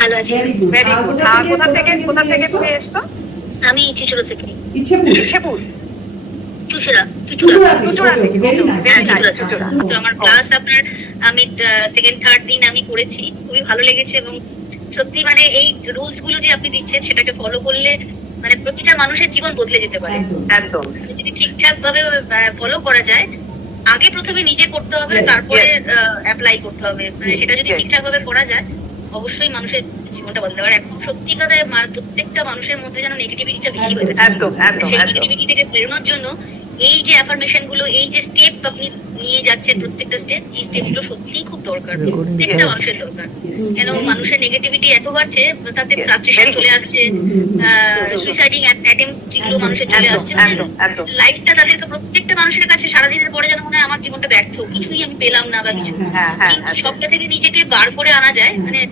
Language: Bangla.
ভালো আছি। Very good. কোথা থেকে তুমি এসছো? আমি চুচুড়া থেকে। ইচ্ছেপুর। চুচুড়া চুচুড়া থেকে। হ্যাঁ, ভেরি নাইস। চুচুড়া। চুচুড়া। তো আমার ক্লাস আপনার আমি সেকেন্ড থার্ড দিন আমি করেছি, খুবই ভালো লেগেছে। এবং সত্যি মানে এই রুলস গুলো যে আপনি দিচ্ছেন সেটাকে ফলো করলে মানে প্রতিটা মানুষের জীবন বদলে যেতে পারে। একদম। যদি ঠিকঠাক ভাবে ফলো করা যায়, আগে প্রথমে নিজে করতে হবে, তারপরে অ্যাপ্লাই করতে হবে। মানে সেটা যদি Yes. ঠিকঠাক ভাবে করা যায়, অবশ্যই মানুষের জীবনটা বদলাতে পারে। এখন সত্যিকারে প্রত্যেকটা মানুষের মধ্যে যেন নেগেটিভিটিটা বেশি হয়ে গেছে। একদম। সেই নেগেটিভিটি থেকে বেরোনোর জন্য এই যে অ্যাফার্মেশন গুলো, এই যে স্টেপ আপনি নিয়ে যাচ্ছেন, প্রত্যেকটা স্টেপ, এই স্টেপ গুলো সত্যিই খুব দরকার, প্রত্যেকটা মানুষের দরকার। কেন মানুষের নেগেটিভিটি এত বাড়ছে, তাতে ফ্রাস্ট্রেশন চলে আসছে, সুইসাইডিং অ্যাটেম্প্ট যেগুলো মানুষের চলে আসছে। একদম। লাইফটা তাদেরকে, প্রত্যেকটা মানুষের কাছে সারাদিনের পরে যেন মনে হয় আমার জীবনটা ব্যর্থ, কিছুই আমি পেলাম না বা কিছু। হ্যাঁ। কিন্তু সবটা থেকে নিজেকে বার করে আনা যায়, মানে